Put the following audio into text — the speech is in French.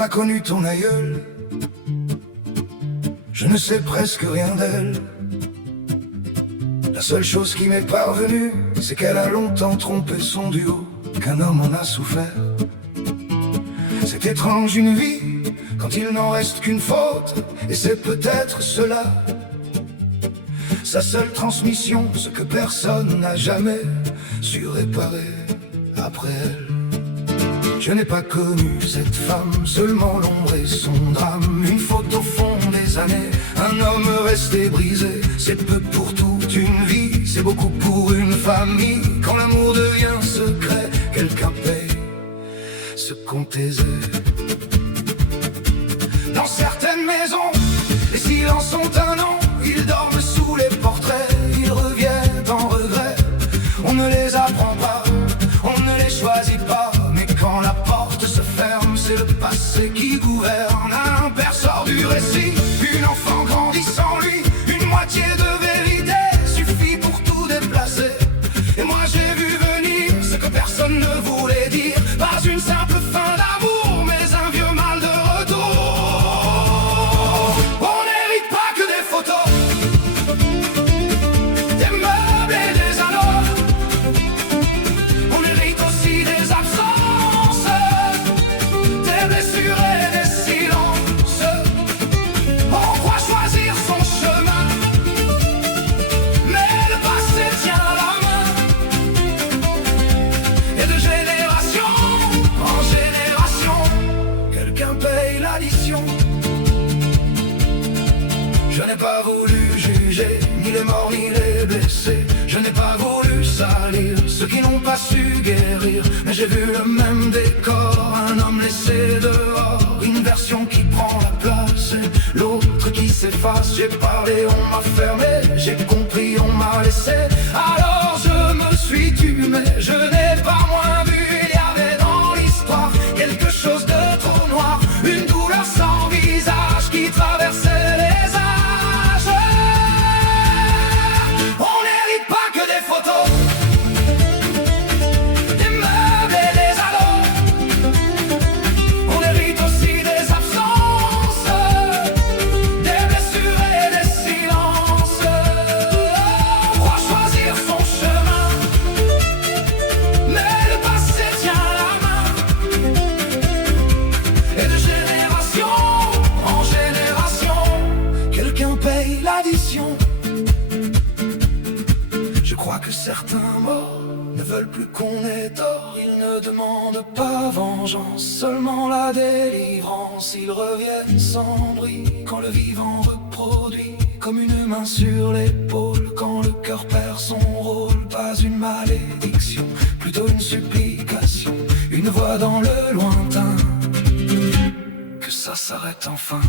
pas connu ton aïeul, je ne sais presque rien d'elle. La seule chose qui m'est parvenue, c'est qu'elle a longtemps trompé son duo, qu'un homme en a souffert. C'est étrange une vie, quand il n'en reste qu'une faute, et c'est peut-être cela, sa seule transmission, ce que personne n'a jamais su réparer après elle. Je n'ai pas connu cette femme, seulement l'ombre et son drame. Une faute au fond des années, un homme resté brisé. C'est peu pour toute une vie, c'est beaucoup pour une famille. Quand l'amour devient secret, quelqu'un paye ce qu'on taisait. Dans certaines maisons, les silences ont un nom. Ils dorment sous les portraits, ils reviennent en regret. On ne les apprend pas, on ne les choisit pas. Mais quand la porte se ferme, c'est le passé qui gouverne. Un père sort du récit, une enfant grandit sans lui. Une moitié de vérité suffit pour tout déplacer. Et moi j'ai vu venir ce que personne ne voulait dire. Pas une simple fin d'amour, mais un vieux mal de retour. On n'hérite pas que des photos, des meubles et des anneaux. On hérite aussi des absences, des blessures et des silences. On croit choisir son chemin, mais le passé tient la main. Et de génération en génération, quelqu'un paye l'addition. Je n'ai pas voulu juger ni les morts ni les blessés. Je n'ai pas voulu salir ceux qui n'ont pas su guérir. Mais j'ai vu le même décor, un homme laissé dehors. Une version qui prend la place et l'autre qui s'efface. J'ai parlé, on m'a fermé, j'ai compris, on m'a laissé. Alors je me suis tu, mais je n'ai pas moins vu. Il y avait dans l'histoire quelque chose de trop noir, une douleur sans visage qui traversait les âges. On n'hérite pas que des photos, des meubles et des anneaux. On hérite aussi des absences, des blessures et des silences. On croit choisir son chemin, mais le passé tient la main. Et de génération en génération, quelqu'un paye l'addition. Je crois que certains morts ne veulent plus qu'on ait tort. Ils ne demandent pas vengeance, seulement la délivrance. Ils reviennent sans bruit quand le vivant reproduit, comme une main sur l'épaule quand le cœur perd son rôle. Pas une malédiction, plutôt une supplication, une voix dans le lointain, que ça s'arrête enfin.